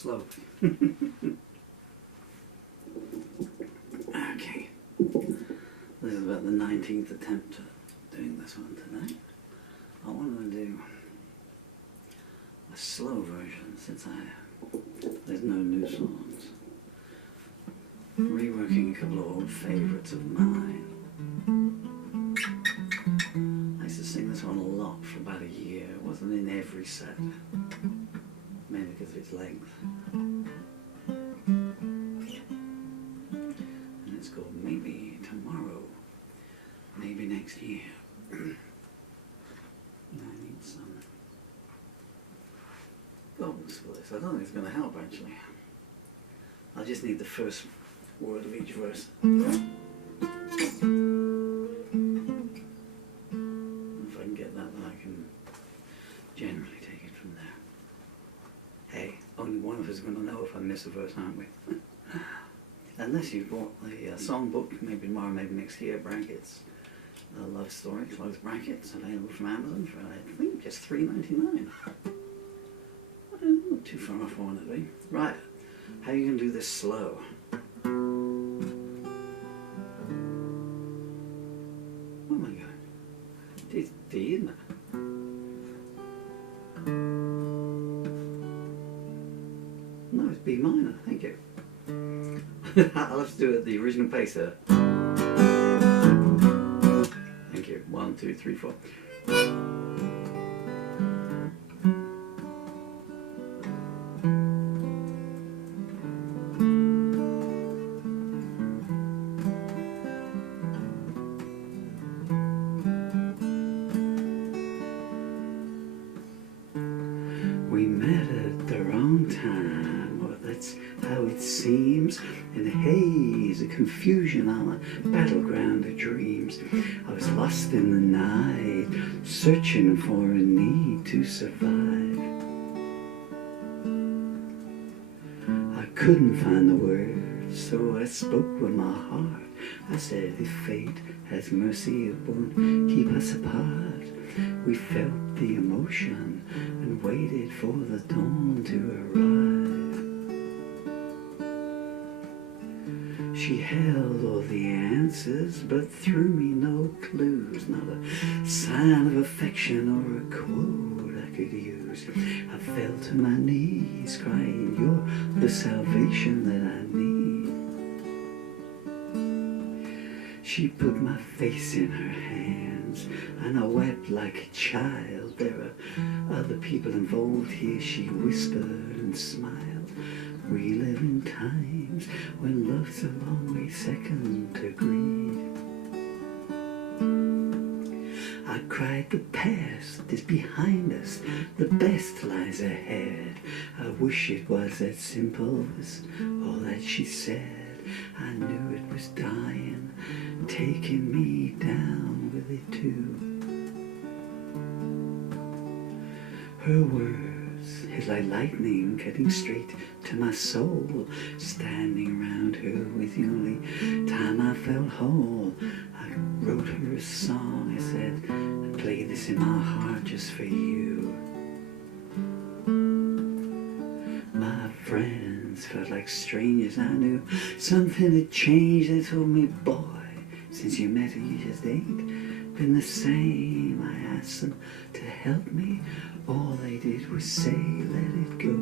slow. Okay. This is about the 19th attempt at doing this one tonight. I wanted to do a slow version since there's no new songs. Reworking a couple of old favourites of mine. I used to sing this one a lot for about a year. It wasn't in every set, mainly because of its length. And it's called Maybe Tomorrow, Maybe Next Year. I need some goals for this. I don't think it's going to help actually. I just need the first word of each verse. If I can get that, then I can generally take it from there. Hey, only one of us is going to know if I miss a verse, aren't we? Unless you bought the songbook, maybe tomorrow, maybe next year, brackets. The love story, close brackets, available from Amazon for, I think, just $3.99. Not too far off I want to be. Right, how are you going to do this slow? Oh my god. It's D, isn't it? No, it's B minor, thank you. I'll have to do it at the original pace there. Thank you. 1, 2, 3, 4. We met at the wrong time, or that's how it seems. In the haze, a confusion on a battleground of dreams. I was lost in the night, searching for a need to survive. I couldn't find the words, so I spoke with my heart. I said, if fate has mercy, it won't keep us apart. We felt the emotion and waited for the dawn to arrive. She held all the answers, but threw me no clues, not a sign of affection or a quote I could use. I fell to my knees, crying, you're the salvation that I need. She put my face in her hands, and I wept like a child. There are other people involved here, she whispered and smiled. We live in times when love's a long way second to greed. I cried, the past is behind us, the best lies ahead. I wish it was that simple, was all that she said. I knew it was dying, taking me down with it too. Her words hit like lightning, cutting straight to my soul. Standing round her was the only time I felt whole. I wrote her a song, I said, I play this in my heart just for you. My friends felt like strangers I knew. Something had changed, they told me, boy, since you met her you just ain't been the same. I asked them to help me, all they did was say, let it go.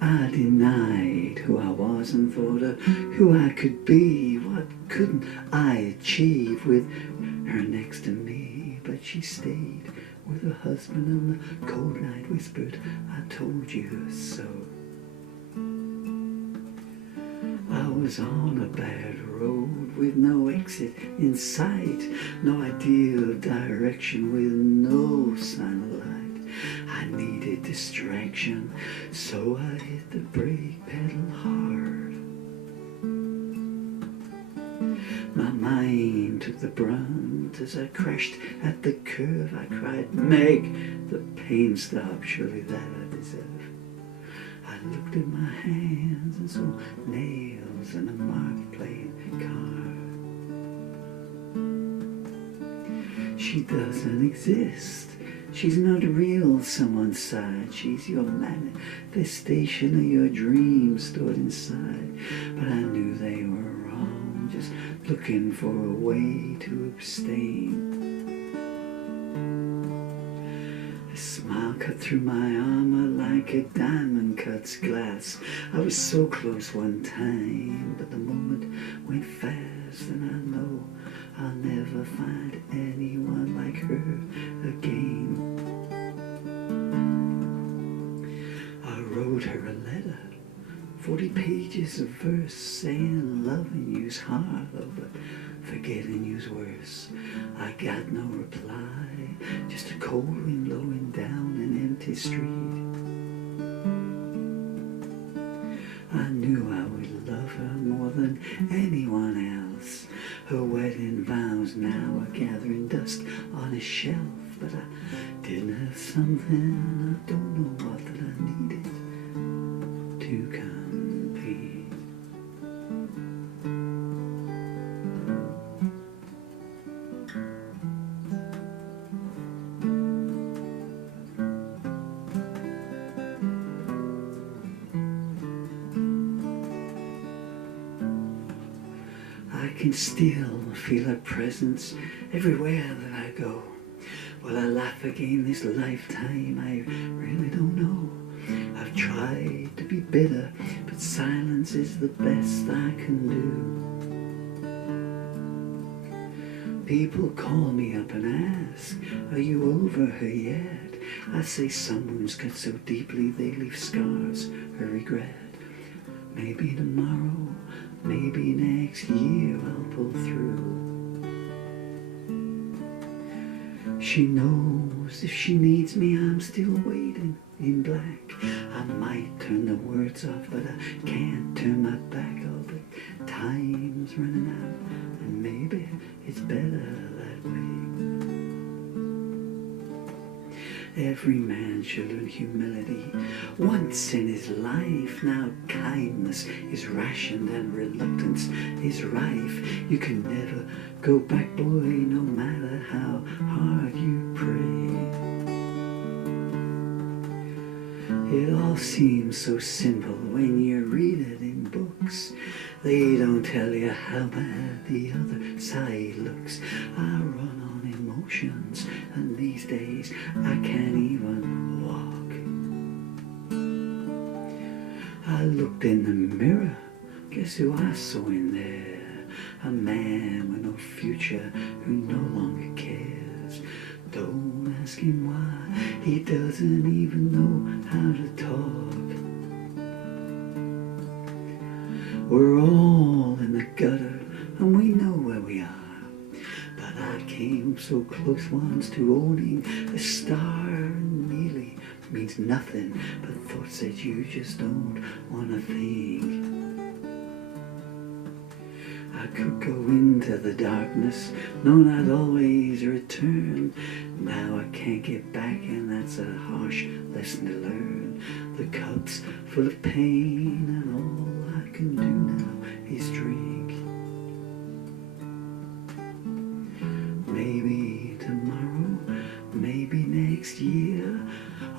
I denied who I was and thought of who I could be. What couldn't I achieve with her next to me? But she stayed with her husband and the cold night whispered, I told you so. I was on a bad road with no exit in sight, no ideal direction with no sign of light. I needed distraction, so I hit the brake pedal hard. My mind took the brunt as I crashed at the curve. I cried, Meg, the pain stopped, surely that I deserve. I looked at my hands and saw nails and a marked playing card. She doesn't exist. She's not real, someone sighed. She's your manifestation of your dreams stored inside. But I knew they were wrong, just looking for a way to abstain. A smile cut through my armor like a diamond cuts glass. I was so close one time, but the moment went fast, and I know I'll never find anyone like her again. I wrote her a letter, 40 pages of verse, saying loving you's hard, though, but forgetting you's worse. I got no reply, just a cold wind blowing down an empty street. I knew I would love her more than anyone else. Her wedding vows now are gathering dust on a shelf, but I didn't have something, I don't know what, that I needed to compete. I can still feel her presence everywhere that I go. Will I laugh again this lifetime? I really don't know. I've tried to be bitter, but silence is the best I can do. People call me up and ask, are you over her yet? I say some wounds cut so deeply they leave scars of regret. Maybe tomorrow, maybe next year I'll pull through. She knows if she needs me, I'm still waiting in black. I might turn the words off, but I can't turn my back. Oh, but time's running out, and maybe it's better that way. Every man should learn humility once in his life. Now kindness is rationed and reluctance is rife. You can never go back, boy, no matter how hard you pray. It all seems so simple when you read it in books. They don't tell you how bad the other side looks. I run on emotions, and these days I can't even walk. I looked in the mirror, guess who I saw in there? A man with no future who no longer cares. Don't ask him why, he doesn't even know how to talk. We're all in the gutter, and we know where we are. But I came so close once to owning a star, and nearly means nothing but thoughts that you just don't want to think. I could go into the darkness, knowing I'd always return. Now I can't get back, and that's a harsh lesson to learn. The cup's full of pain, and all I can do now is drink. Maybe tomorrow, maybe next year,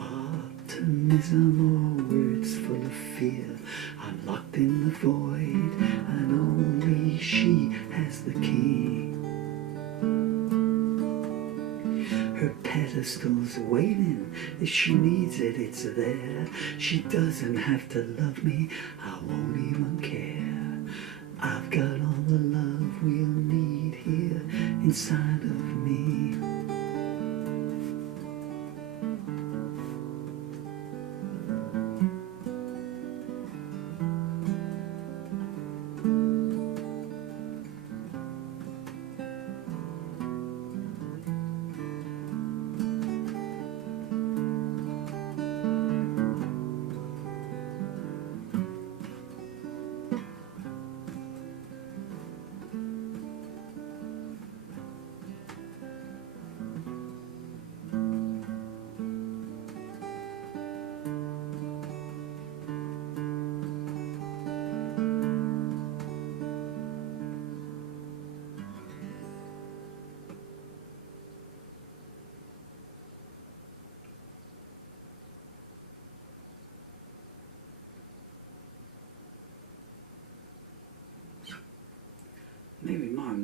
optimism or words full of fear. I'm locked in the void, and only she has the key. Her pedestal's waiting, if she needs it, it's there. She doesn't have to love me, I won't even care. I've got all the love we'll need here inside of me.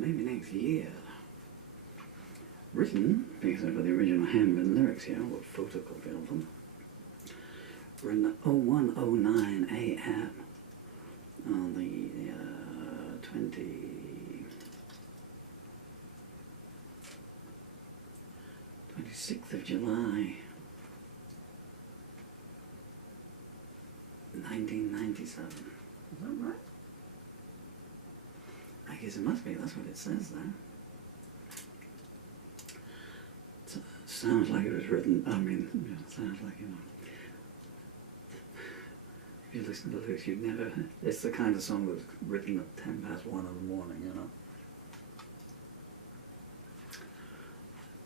maybe next year. Written, because I've got the original handwritten lyrics here, I've got a photocopy of them. Written at 01:09 a.m. on the 26th of July, 1997. Is that right? I guess it must be, that's what it says there. It sounds like it was written, I mean, it sounds like, you know, if you listen to the lyrics, you'd never, it's the kind of song that's written at 1:10 in the morning, you know.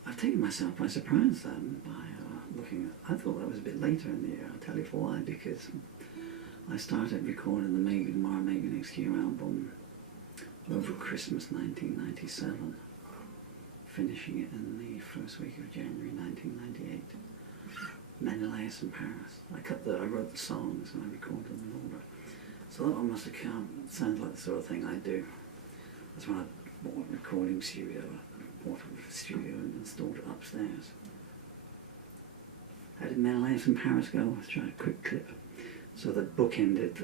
I've taken myself by surprise then by looking at, I thought that was a bit later in the year. I'll tell you for why, because I started recording the Maybe Tomorrow, Maybe Next Year album over Christmas 1997, finishing it in the first week of January 1998. Malice in Paris. I wrote the songs and I recorded them in order. So that one must have come, it sounds like the sort of thing I do. That's when I bought a recording studio. I bought a studio and installed it upstairs. How did Malice in Paris go? Let's try a quick clip. So that bookended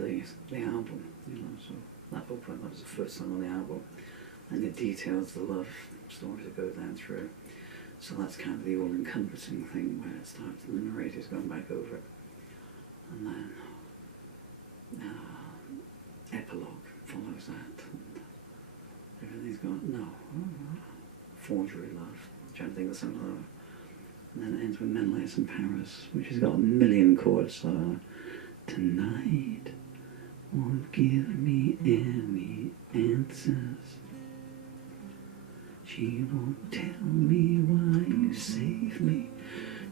the album, you know, so that booklet, that was the first song on the album. And it details the love story that goes down through. So that's kind of the all-encompassing thing where it starts and the narrator's going back over it. And then epilogue follows that. And everything's gone, no, forgery love. I'm trying to think of something like that. And then it ends with Malice in Paris, which has got a million chords. Tonight won't give me any answers. She won't tell me why you saved me,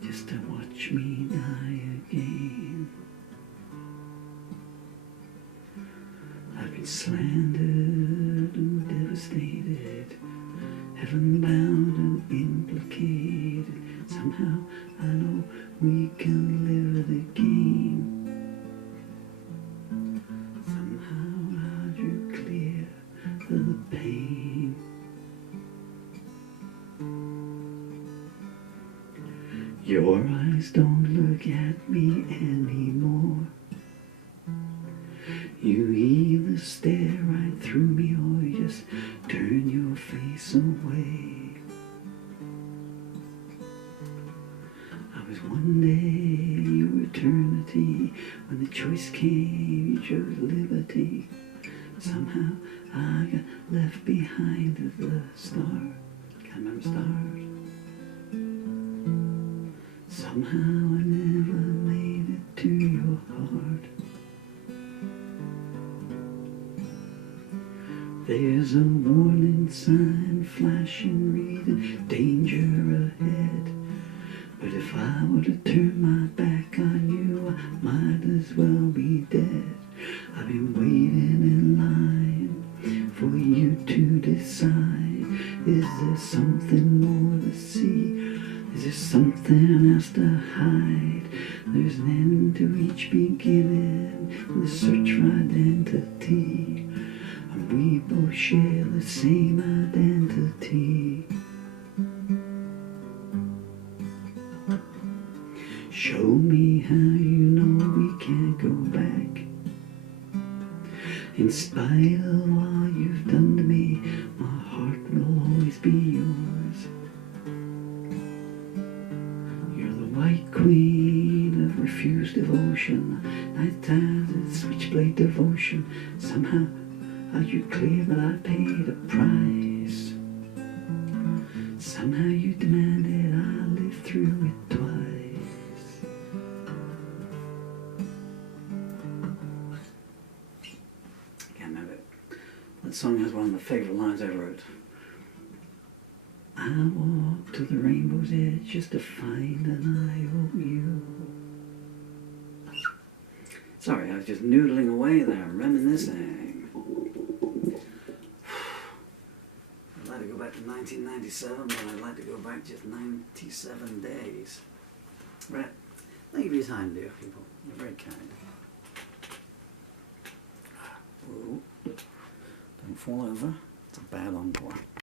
just to watch me die again. I've been slandered and devastated, heaven-bound and implicated. Somehow I know we can live the game. Somehow I drew clear of the pain. Your eyes don't look at me anymore. You either stare right through me or you just turn your face away. I was one day your eternity. When the choice came, you chose liberty. Somehow I got left behind at the start. Can't remember stars. Somehow I never made it to your heart. There's a warning sign flashing, reading danger ahead. But if I were to turn my back on you, I might as well be dead. I've been waiting in line for you to decide. Is there something more to see? Is there something else to hide? There's an end to each beginning in the search for identity. And we both share the same identity. Show me how you know we can't go back. In spite of all you've done to me, my heart will always be yours. You're the white queen of refused devotion. Night times it's switchblade devotion. Somehow I drew clear, but I paid a price. Somehow you demanded I live through it twice. That song has one of the favourite lines I wrote. I walk to the rainbow's edge just to find an eye of you. Sorry, I was just noodling away there, reminiscing. I'd like to go back to 1997, but I'd like to go back just 97 days. Right. Thank you for your time, dear people. You're very kind. Ooh. Don't fall over. It's a bad on tour.